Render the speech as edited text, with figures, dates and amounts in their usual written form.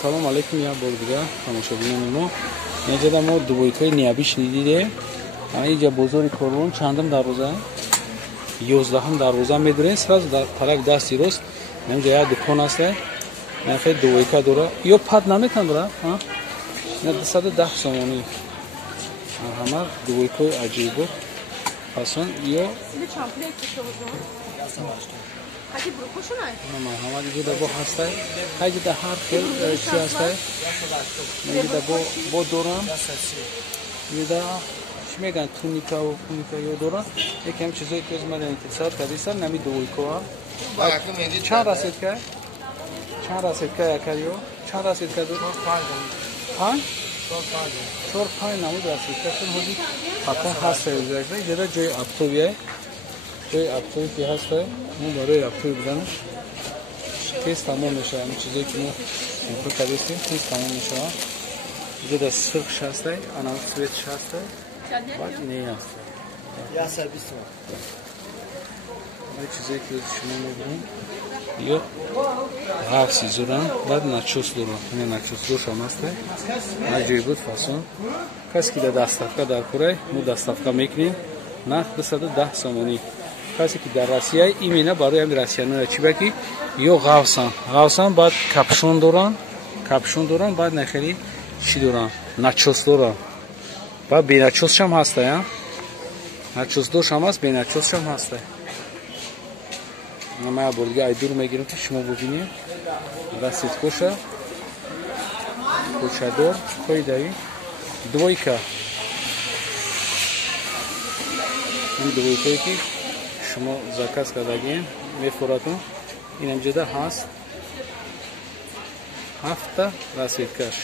салом алейкум, я бор дига тамошобинони мо. Инҷода мо дубойкои ниябӣ шнидидем. Инҷа бозори Корвон чандам дарвоза? 11 дарвоза медурем. Сразу дар тарафи дасти рост инҷа як дукон аст. Нархи дубойка дора. Ё пад наметан бра? Ҳа? 210 сомонӣ. Ҳама дубойкои аҷибу фасон ё ҳама диҷода бо ҳастай. Ҳаҷода ҳар хел чи ҳастай. Инҷода бо дорам. Инҷода чӣ мегӯянд туникаву пуника ё дорам. Якам чизое ки оз мада интересат кардисам нами дубойкоа. Чанд расетка? Чанд расетка якар ё? Чанд расетка дор? 5? 4-5 намуд расетка. Чун ҳозир акон ҳастай узакда. Инҷода ҷои автобия. Ҷои автоби ки ҳастай. Мо барои автоби буданаш тез тамом мешавад. Ин чизое ки мо интихоб кардистем тез тамом мешавад. Инҷода сирхш ҳастай, анав светш ҳастай. Баъд ин ҳастай. Я сервис мо. Ин чизое ки оз шумо мебинем. Ё ғафси зурам, баъд начос дорам. Ин начосдош ҳам ҳастай. ҳар ҷои буд фасон. Касе ки дар доставка дар курай, мо доставка мекунем. Нарх 210 сомонӣ. Касе ки дар Россия именно барои ҳами россияноя чӣ баки ё ғавсан. Ғавсан баъд капшон доран. Капшон доран баъд нахели чӣ доран? Начос доран. Баъд беначосшам ҳастай, а? Начосдош ҳам аст, беначосшам ҳастай. Ман як бор дига айдур мегирам ки шумо бубинед. Расеткоша кочадор қоидави двойка. Ин двойкае ки шумо заказ кардагин мефуратун. Ин амҷода ҳаст 7 расеткаш.